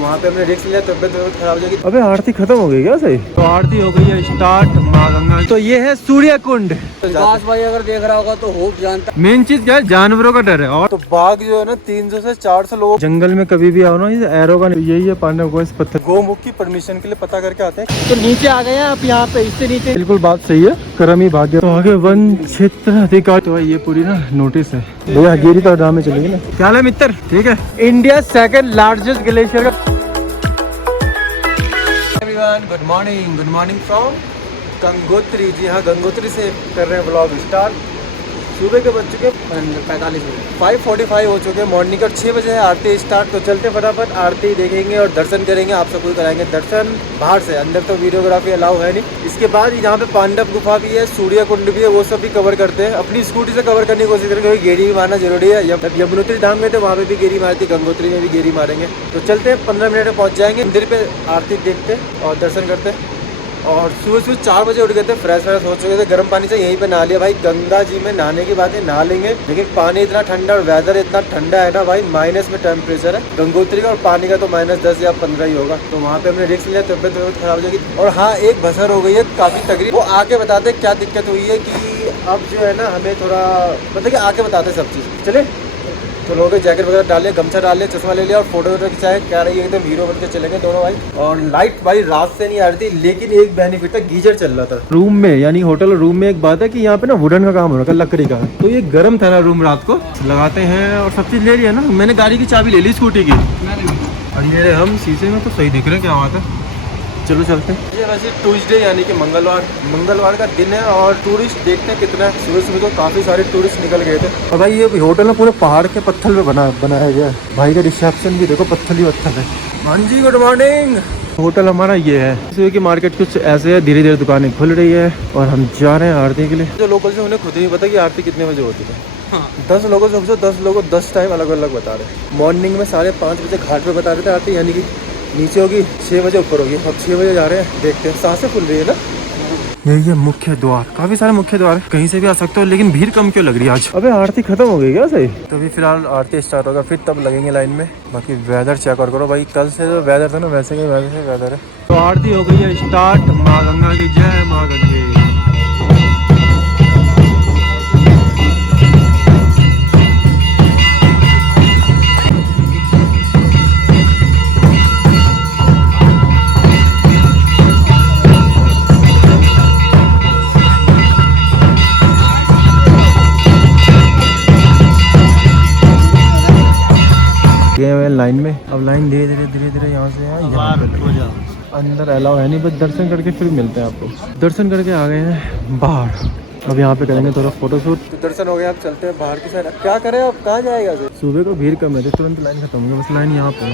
वहाँ पे हमने रिस्क लिया, तबियत खराब हो जाएगी। अबे आरती खत्म हो गई क्या? सही तो आरती हो गई है स्टार्ट माँ गंगा। तो ये है सूर्य कुंड। विकास भाई अगर देख रहा होगा तो होप जानता। मेन चीज क्या है, जानवरों का डर है। और तो बाघ जो है ना 300 से 400 लोग जंगल में कभी भी आओ ना, ये एरो का यही है पांडव को इस पत्थर गोमुख की परमिशन के लिए पता करके आते हैं। तो नीचे आ गए हैं आप यहाँ पे, इससे नीचे बिल्कुल बात सही है, कर्म ही भाग्य। तो आगे वन क्षेत्र अधिकार तो ये पूरी ना नोटिस है भैया, गिरी तो ड्राम में चलेगी ना। क्या हाल है मित्र? ठीक है। इंडिया सेकंड लार्जेस्ट ग्लेशियर का। Good morning from Gangotri. जी हाँ, गंगोत्री से कर रहे हैं ब्लॉग स्टार्ट। सुबह के बज चुके 45 मिनट, 5:45 हो चुके हैं मॉर्निंग। और 6 बजे है आरती स्टार्ट। तो चलते फटाफट आरती देखेंगे और दर्शन करेंगे। आप सबको कराएंगे दर्शन बाहर से, अंदर तो वीडियोग्राफी अलाउ है नहीं। इसके बाद यहाँ पे पांडव गुफा भी है, सूर्य कुंड भी है, वो सब भी कवर करते हैं। अपनी स्कूटी से कवर करने की कोशिश करेंगे क्योंकि गेरी भी मारना जरूरी है। जब यमुनोत्री धाम गए थे वहाँ पे भी गेरी मारी थी, गंगोत्री में भी गेरी मारेंगे। तो चलते हैं, 15 मिनट में पहुँच जाएंगे मंदिर पे, आरती देखते और दर्शन करते। और सुबह 4 बजे उठ गए थे, फ्रेश हो चुके थे, गर्म पानी से यहीं पे नहा लिया। भाई गंगा जी में नहाने की बात है, नहा लेंगे, लेकिन पानी इतना ठंडा और वेदर इतना ठंडा है ना भाई, माइनस में टेम्परेचर है गंगोत्री का, और पानी का तो -10 या 15 ही होगा। तो वहाँ पे हमने रिस्क लिया, तबियत खराब हो जाएगी। और हाँ, एक बसर हो गई है काफ़ी तकलीफ, वो आके बताते क्या दिक्कत हुई है। कि अब जो है ना हमें थोड़ा मतलब कि आके बताते सब चीज़। चले तो लोगों के जैकेट वगैरह डाले, गमछा डाले, चश्मा ले लिया और फोटो वोटो खिंचाए। क्या रही है एकदम हीरो बन के चलेंगे दोनों भाई। और लाइट भाई रात से नहीं आ रही थी, लेकिन एक बेनिफिट था, गीजर चल रहा था रूम में, यानी होटल रूम में। एक बात है कि यहाँ पे ना वुडन का काम हो रहा है, लकड़ी का, तो ये गर्म था ना रूम। रात को लगाते हैं और सब चीज़ ले लिया ना। मैंने गाड़ी की चाबी ले ली स्कूटी की। अरे हम शीशे में तो सही दिख रहे हैं, क्या बात है। चलो चलते हैं। ये वैसे ट्यूसडे यानी कि मंगलवार का दिन है। और टूरिस्ट देखते हैं कितना है। सुबह सुबह तो काफ़ी सारे टूरिस्ट निकल गए थे। और भाई ये होटल ना पूरे पहाड़ के पत्थर पे बनाया गया है। भाई का रिसेप्शन भी देखो पत्थर ही पत्थर है। हाँ जी, गुड मॉर्निंग। होटल हमारा ये है। सुबह की मार्केट कुछ ऐसे है, धीरे धीरे दुकानें खुल रही है और हम जा रहे हैं आरती के लिए। जो लोकल से उन्हें खुद ही नहीं पता कि आरती कितने बजे होती है। हाँ। 10 लोगों से समझो, 10 लोगों 10 टाइम अलग अलग बता रहे। मॉर्निंग में 5:30 बजे घाट पे बता रहे थे आरती, यानी कि नीचे होगी 6 बजे, ऊपर होगी। अब 6 बजे जा रहे हैं, देखते हैं। सांसें फूल रही है ना। यही है मुख्य द्वार, काफी सारे मुख्य द्वार है, कहीं से भी आ सकते हो। लेकिन भीड़ कम क्यों लग रही है आज? अबे आरती खत्म हो गई क्या? सही तो अभी फिलहाल आरती स्टार्ट होगा, फिर तब लगेंगे लाइन में। बाकी वेदर चेक करो भाई, कल से जो वेदर था ना वैसे का वैसे वेदर है। तो आरती हो गई है स्टार्ट। माँ गंगा की जय, माँ गंगे। लाइन में, अब लाइन धीरे धीरे यहाँ से अंदर अलाउ है नहीं, बस दर्शन करके फिर मिलते हैं आपको। दर्शन करके आ गए हैं बाहर, अब यहाँ पे करेंगे थोड़ा फोटोशूट। तो दर्शन हो गया, अब चलते हैं बाहर की साइड। क्या करें, अब कहाँ जाएगा? सुबह को भीड़ कम है, तुरंत लाइन खत्म हो गई। बस लाइन यहाँ पे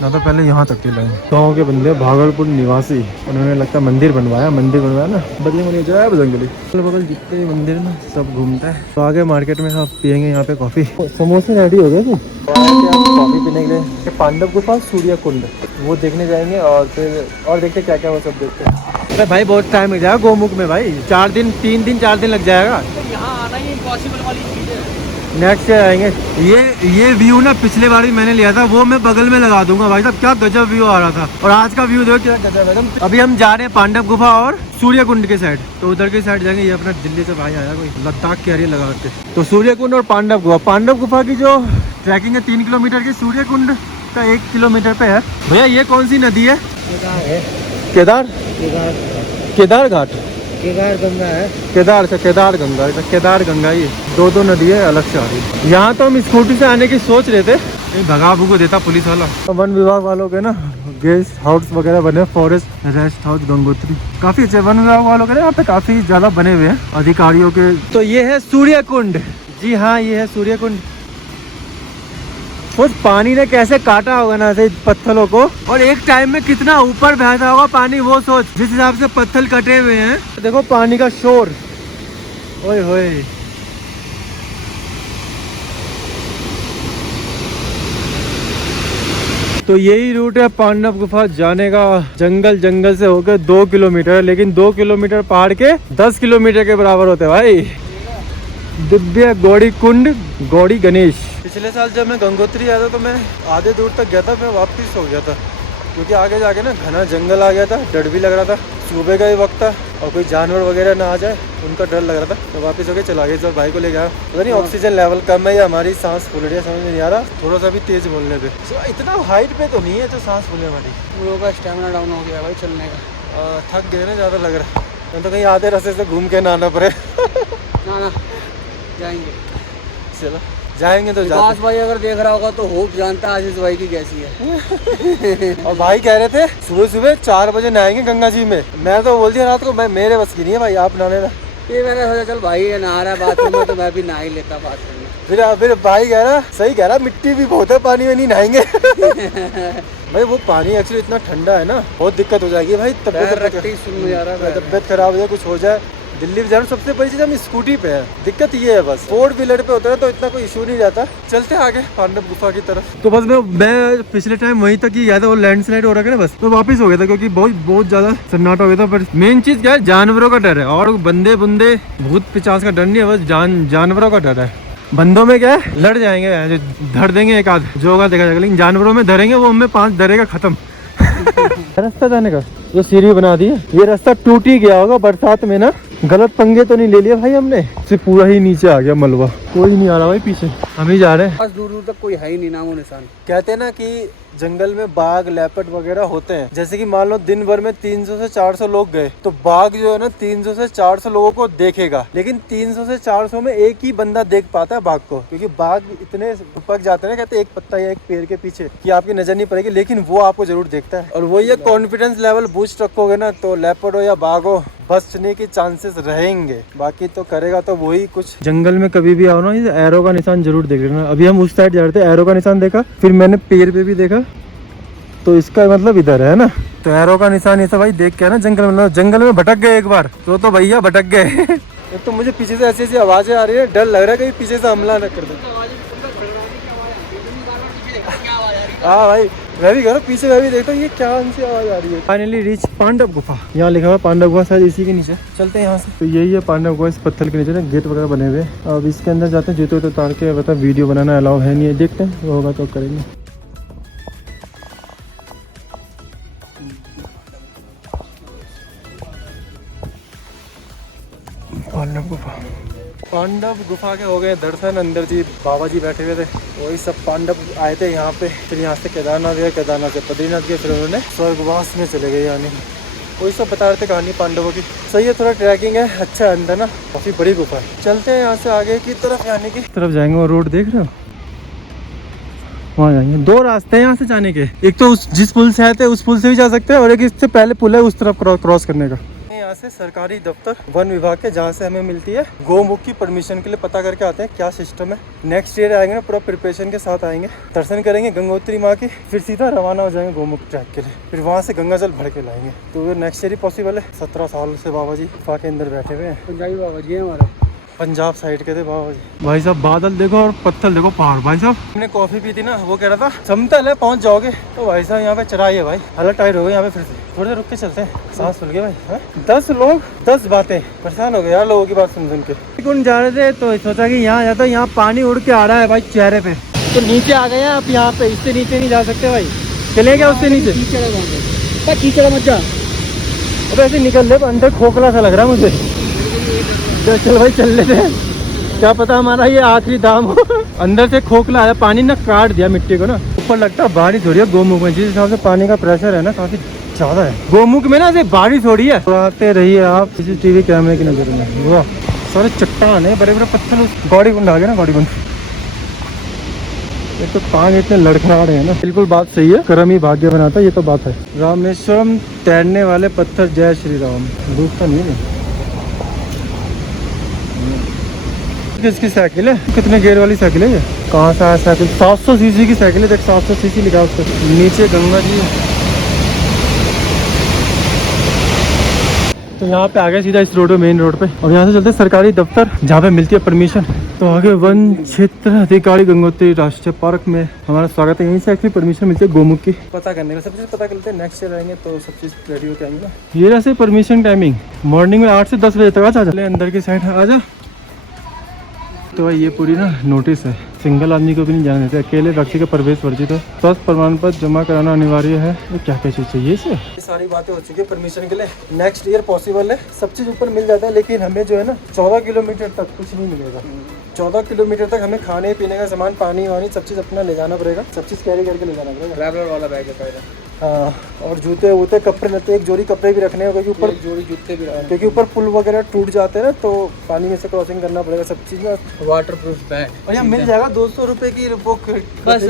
ना, तो पहले यहाँ तक की लाइन। गाँव के बंदे, भागलपुर निवासी, उन्होंने लगता है मंदिर बनवाया ना बजरंगबली। जय बजरंगबली। अगल बगल जितने मंदिर ना सब घूमता है। तो आगे मार्केट में आप पियेंगे यहाँ पे कॉफी। समोसे रेडी हो गए कॉफी पीने के लिए। पांडव गुफा, सूर्य कुंड, वो देखने जाएंगे। और फिर और देखते क्या क्या वो सब देखते हैं। अरे भाई बहुत टाइम लग जाएगा गोमुख में भाई, 4 दिन 4 दिन लग जाएगा। तो यहाँ आना ही इम्पॉसिबल वाली चीज़ है। नेक्स्ट ईयर आएंगे। ये व्यू ना पिछले बार भी मैंने लिया था, वो मैं बगल में लगा दूंगा भाई साहब। क्या गजब व्यू आ रहा था। और आज का व्यू देखो क्या गजब है। अभी हम जा रहे हैं पांडव गुफा और सूर्य कुंड के साइड। तो उधर की साइड जाएंगे। ये अपना दिल्ली से भाई आया, कोई लद्दाख की एरिया लगा के। तो सूर्य कुंड और पांडव गुफा। पांडव गुफा की जो ट्रैकिंग है 3 किलोमीटर की, सूर्य कुंड का 1 किलोमीटर पे है। भैया ये कौन सी नदी है? केदार घाट, केदार गंगा है। केदार से केदार गंगा ये 2 नदी है, अलग से आ रही है। यहाँ तो हम स्कूटी से आने की सोच रहे थे, भगा भूगो देता पुलिस वाला। वन विभाग वालों के ना गेस्ट हाउस वगैरह बने, फॉरेस्ट रेस्ट हाउस गंगोत्री, काफी अच्छे वन विभाग वालों के। यहाँ पे काफी ज्यादा बने हुए हैं अधिकारियों के। तो ये है सूर्य कुंड। जी हाँ, ये है सूर्य कुंड। उस पानी ने कैसे काटा होगा ना ऐसे पत्थरों को, और एक टाइम में कितना ऊपर बहता होगा पानी, वो सोच। जिस हिसाब से पत्थर कटे हुए हैं, देखो पानी का शोर, ओए होए। तो यही रूट है पांडव गुफा जाने का। जंगल से होकर 2 किलोमीटर, लेकिन 2 किलोमीटर पहाड़ के 10 किलोमीटर के बराबर होते हैं भाई। दिव्य गौड़ी कुंड, गौड़ी गणेश। पिछले साल जब मैं गंगोत्री आया था तो मैं आधे दूर तक गया था, मैं वापस हो गया था। क्योंकि आगे जाके ना घना जंगल आ गया था, डर भी लग रहा था, सुबह का ही वक्त था और कोई जानवर वगैरह ना आ जाए उनका डर लग रहा था। तो वापस होके चला गया, जब भाई को ले गया। पता नहीं ऑक्सीजन लेवल कम है या हमारी सांस फूल रही है, समझ में नहीं आ रहा। थोड़ा सा भी तेज बोलने पे इतना हाइट पे तो नहीं है तो सांस फूलने वाली। हम लोगों का स्टेमिना डाउन हो गया भाई चलने का। थक गए ना, ज़्यादा लग रहा है। तो कहीं आधे रास्ते से घूम के ना आना पड़े। ना जाएंगे, चलो जाएंगे तो विकास भाई अगर देख रहा होगा तो होप जानता है आशीष भाई की कैसी है। और भाई कह रहे थे सुबह सुबह 4 बजे नहाएंगे गंगा जी में। मैं तो बोल दिया रात को, मैं मेरे बस की नहीं है भाई, आप नहाने ना। ये मैंने सोचा चल भाई ये नहा रहा है बाथरूम में तो मैं भी नहा ही लेता बाथरूम में। फिर भाई कह रहा सही कह रहा, मिट्टी भी बहुत है पानी में नहीं नहाएंगे। भाई वो पानी एक्चुअली इतना ठंडा है ना, बहुत दिक्कत हो जाएगी भाई। तबियत खराब हो जाए, कुछ हो जाए। दिल्ली में जाना सबसे बड़ी चीज हम स्कूटी पे है, दिक्कत ये है बस। 4 व्हीलर पे होता है तो इतना कोई इशू नहीं रहता। चलते आगे पांडव गुफा की तरफ। तो बस मैं पिछले टाइम वहीं तक ही गया था, वो लैंडस्लाइड हो रहा है ना, बस तो वापस हो गया था क्योंकि बहुत ज्यादा सन्नाटा हो गया था। पर मेन चीज क्या है, जानवरों का डर है। और बंदे भूत पिचास का डर नहीं है, बस जानवरों का डर है। बंदों में क्या है, लड़ जाएंगे, धर देंगे एक आध, जो होगा देखा जाएगा। लेकिन जानवरों में धरेंगे, वो हमें 5 धरेगा, खत्म। रास्ता जाने का जो सीढ़ी बना दी है, ये रास्ता टूट ही गया होगा बरसात में ना। गलत पंगे तो नहीं ले लिया भाई हमने, सिर्फ पूरा ही नीचे आ गया मलबा। कोई नहीं आ रहा भाई पीछे, हम ही जा रहे हैं। बस दूर दूर तक कोई है ही नहीं, नामो निशान। कहते हैं ना कि जंगल में बाघ लेपर्ड वगैरह होते हैं। जैसे कि मान लो दिन भर में 300 से 400 लोग गए तो बाघ जो है ना 300 से 400 लोगों को देखेगा। लेकिन 300 से 400 में एक ही बंदा देख पाता है बाघ को, क्योंकि बाघ इतने पक जाते हैं, कहते हैं एक पत्ता या एक पेड़ के पीछे कि आपकी नजर नहीं पड़ेगी, लेकिन वो आपको जरूर देखता है। और वो ये कॉन्फिडेंस लेवल बूस्ट रखोगे ना तो लेपर्ड हो या बाघ हो, बचने के चांसेस रहेंगे। बाकी तो करेगा तो वही कुछ। जंगल में कभी भी आओ ना, इस एरो का निशान जरूर देख लेना। अभी हम उस साइड जा रहे थे, एरो का निशान देखा, फिर मैंने पेड़ पे भी देखा, तो इसका मतलब इधर है ना। तो एरो का निशान ये सब भाई देख के ना जंगल में भटक गए एक बार तो भैया भटक गए। एक तो मुझे पीछे से ऐसी ऐसी आवाजें आ रही है, डर लग रहा है कहीं पीछे से हमला न कर दे। हाँ भाई मैं भी कह पीछे, मैं भी देखता हूँ ये क्या सी आवाज आ रही है। फाइनली रीच पांडव गुफा, यहाँ लिखा हुआ पांडव गुफा, शायद इसी के नीचे। चलते हैं यहाँ से। तो यही है पांडव गुफा, इस पत्थर के नीचे ना गेट वगैरह बने हुए। अब इसके अंदर जाते हैं, जूते उतार के बता, वीडियो बनाना अलाउ है नहीं है, देखते हैं वो होगा तो करेंगे। पांडव गुफा के हो गए दर्शन। अंदर जी बाबा जी बैठे हुए थे, वही सब पांडव आए थे यहाँ पे। फिर यहाँ से केदारनाथ गए, केदारनाथ से बद्रीनाथ गए, फिर उन्होंने स्वर्गवास में चले गए। यानी वही सब बता रहे थे कहानी पांडवों की। सही है, थोड़ा ट्रैकिंग है, अच्छा है अंदर ना, काफी बड़ी गुफा है। चलते हैं यहाँ से आगे की तरफ, यानी की तरफ जाएंगे। वो रोड देख रहे हो, वहाँ जाएंगे। 2 रास्ते हैं यहाँ से जाने के, एक तो उस जिस पुल से आए थे उस पुल से भी जा सकते हैं, और एक इससे पहले पुल है उस तरफ क्रॉस करने का। यहाँ से सरकारी दफ्तर वन विभाग के, जहाँ से हमें मिलती है गोमुख की परमिशन के लिए, पता करके आते हैं क्या सिस्टम है। नेक्स्ट ईयर आएंगे ना, पूरा प्रिपरेशन के साथ आएंगे, दर्शन करेंगे गंगोत्री माँ की, फिर सीधा रवाना हो जाएंगे गोमुख ट्रैक के लिए। फिर वहाँ से गंगा जल भर के लाएंगे। तो नेक्स्ट ईयर ही पॉसिबल है। 17 साल से बाबा जी गुफा के अंदर बैठे हुए हैं। पंजाबी बाबा जी है हमारे, पंजाब साइड के थे बाबा जी। भाई साहब बादल देखो और पत्थर देखो, पहाड़। भाई साहब हमने कॉफी पी थी ना, वो कह रहा था समतल है पहुंच जाओगे। तो भाई साहब यहाँ पे चढ़ाई है भाई, हालत टाइट हो गई यहाँ पे। फिर से थोड़ी देर रुक के चलते हैं, सांस फूल गए भाई। 10 लोग 10 बातें, परेशान हो गए यार लोगों की बात सुन के। कौन जा रहे थे तो सोचा कि यहाँ जाता, यहाँ पानी उड़ के आ रहा है भाई चेहरे पे, तो नीचे आ गए हैं आप। यहाँ पे इससे नीचे नहीं जा सकते भाई, चले क्या उससे नीचे? कीचड़ मत जा। अब ऐसे निकल ले, अंदर खोखला सा लग रहा है मुझे। चल भाई चल लेते हैं, क्या पता हमारा ये आखिरी दाम हो। अंदर से खोखला आया, पानी ना काट दिया मिट्टी को ना। ऊपर लगता है बारिश हो रही है गोमुख में, जिस हिसाब से पानी का प्रेशर है ना काफी ज्यादा है गोमुख में ना, बारिश हो रही है। तो आते रहिए आप CCTV कैमरे की नजर में। वाह सारे चट्टान है, बड़े बड़े पत्थर, गौड़ी कुंड आ गया ना, गौड़ी कुंड। एक तो कान इतने लड़खड़ा रहे हैं ना। बिल्कुल बात सही है, कर्म ही भाग्य बनाता है, ये तो बात है। रामेश्वरम तैरने वाले पत्थर, जय श्री राम। डूबता नहीं है। किसकी साइकिल है? कितने गेयर वाली साइकिल है ये? कहाँ से आया साइकिल? 700 सीसी की साइकिल है, देख 700 सीसी लिखा है उस पर। नीचे गंगा जी। तो यहाँ पे आ गए सीधा इस रोड पे, मेन रोड पे। और यहाँ से चलते हैं सरकारी दफ्तर, जहाँ पे मिलती है परमिशन। तो आगे वन क्षेत्र अधिकारी गंगोत्री राष्ट्रीय पार्क में हमारा स्वागत है। यहीं से एक्चुअली परमिशन मिलती है गोमुख की। पता करने में सब चीज़ पता कर लेते हैं, नेक्स्ट ईयर आएंगे तो सब चीज़ रेडी होकर आएंगे। ये रहा परमिशन टाइमिंग, मॉर्निंग में 8 से 10 बजे तक। आ जा अंदर की साइड आ जा। तो भाई ये पूरी ना नोटिस है, सिंगल आदमी को भी नहीं जाने देते, अकेले व्यक्ति का प्रवेश वर्जित है। स्वास्थ्य प्रमाण पत्र जमा कराना अनिवार्य है। ये क्या क्या चीज़ चाहिए इसे? ये सारी बातें हो चुकी है परमिशन के लिए। नेक्स्ट ईयर पॉसिबल है, सब चीज़ ऊपर मिल जाता है, लेकिन हमें जो है ना 14 किलोमीटर तक कुछ नहीं मिलेगा। 14 किलोमीटर तक हमें खाने पीने का सामान, पानी वानी सब चीज़ अपना ले जाना पड़ेगा, सब चीज़ कैरी करके ले जाना पड़ेगा। ट्रैवलर वाला बैग है पहले। हाँ, और जूते वूते कपड़े लेते, एक जोड़ी कपड़े भी रखने होगा, क्योंकि ऊपर जोड़ी जूते भी रखने, क्योंकि ऊपर पुल वगैरह टूट जाते हैं ना, तो पानी में से क्रॉसिंग करना पड़ेगा, सब चीज़ ना। Water proof bag. और यहाँ मिल जाएगा 200 रुपये की बुक, बस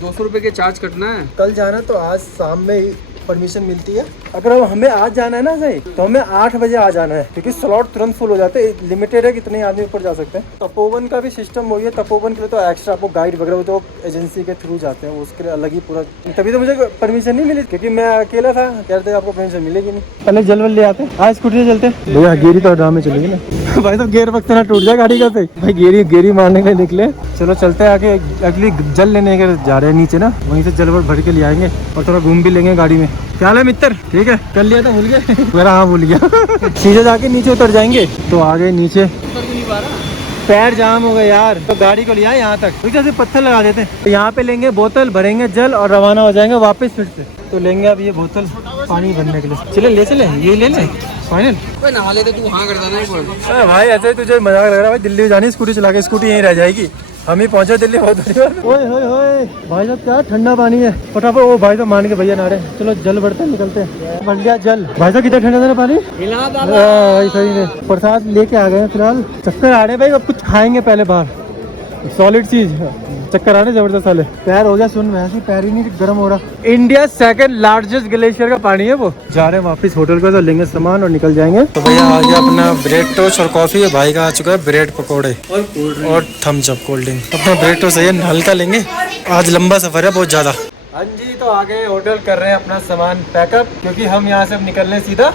200 रुपये के चार्ज कटना है। कल जाना तो आज शाम में ही परमिशन मिलती है। अगर हमें आज जाना है ना सही, तो हमें 8 बजे आ जाना है, क्योंकि स्लॉट तुरंत फुल हो जाते हैं। लिमिटेड है कितने आदमी ऊपर जा सकते हैं। तपोवन का भी सिस्टम वही है। तपोवन के लिए तो एक्स्ट्रा आपको गाइड वगैरह, वो तो एजेंसी के थ्रू जाते हैं, उसके लिए अलग ही पूरा। तभी तो मुझे परमिशन नहीं मिली, क्योंकि मैं अकेला था। कहते आपको परमिशन मिलेगी नहीं। पहले जल वल ले आते, आज स्कूटी से चलते भैया। गेरी तो ड्राम में चलेगी ना भाई, तो गेयर वक्त ना टूट जाए गाड़ी का। भाई गेरी मारने के लिए निकले। चलो चलते हैं आगे, अगली जल लेने के जा रहे हैं नीचे ना, वहीं से जल वल भर के ले आएंगे और थोड़ा घूम भी लेंगे गाड़ी में। क्या है मित्र? ठीक है, कर लिया था, भूल गए मेरा। हाँ भूल गया सीधे जाके नीचे उतर जाएंगे। तो आ गए नीचे, पैर जाम हो गए यार, तो गाड़ी को लिया यहाँ तक, जैसे पत्थर लगा देते। तो यहाँ पे लेंगे बोतल, भरेंगे जल और रवाना हो जाएंगे वापस फिर से। तो लेंगे अब ये बोतल पानी भरने के लिए। चले ले चले, ये ले लें फाइनल। नहा लेते, तू हाँ कर देना एक बार। भाई ऐसे तुझे मजाक लग रहा है भाई? दिल्ली जानी स्कूटी चला के, स्कूटी यहीं रह जाएगी। हम ही पहुंचे दिल्ली बहुत बड़ी बात। ओए होए होए भाई साहब, क्या ठंडा पानी है। फटाफट, ओ भाई साहब मान के भैया नहा रहे। चलो जल भरते निकलते हैं। बन गया जल। भाई साहब कितना ठंडा था ना पानी। भाई सही है। प्रसाद लेके आ गए। फिलहाल चक्कर आ रहे भाई, अब कुछ खाएंगे पहले बाहर, सॉलिड चीज। चक्कर आ रहे जबरदस्त वाले। पैर हो गया सुन, वैसे पैर ही नहीं गर्म हो रहा। इंडिया सेकंड लार्जेस्ट ग्लेशियर का पानी है वो। जा रहे हैं वापस होटल को, तो लेंगे सामान और निकल जाएंगे। तो भैया आ गया अपना ब्रेड टोस्ट और कॉफी। भाई का आ चुका है ब्रेड पकौड़े और थम्स अप कोल्ड ड्रिंक। अपना ब्रेड टोस्ट है हल्का लेंगे, आज लंबा सफर है बहुत ज्यादा। हाँ जी, तो आगे होटल कर रहे हैं अपना सामान पैकअप, क्योंकि हम यहाँ से अब निकल रहे हैं सीधा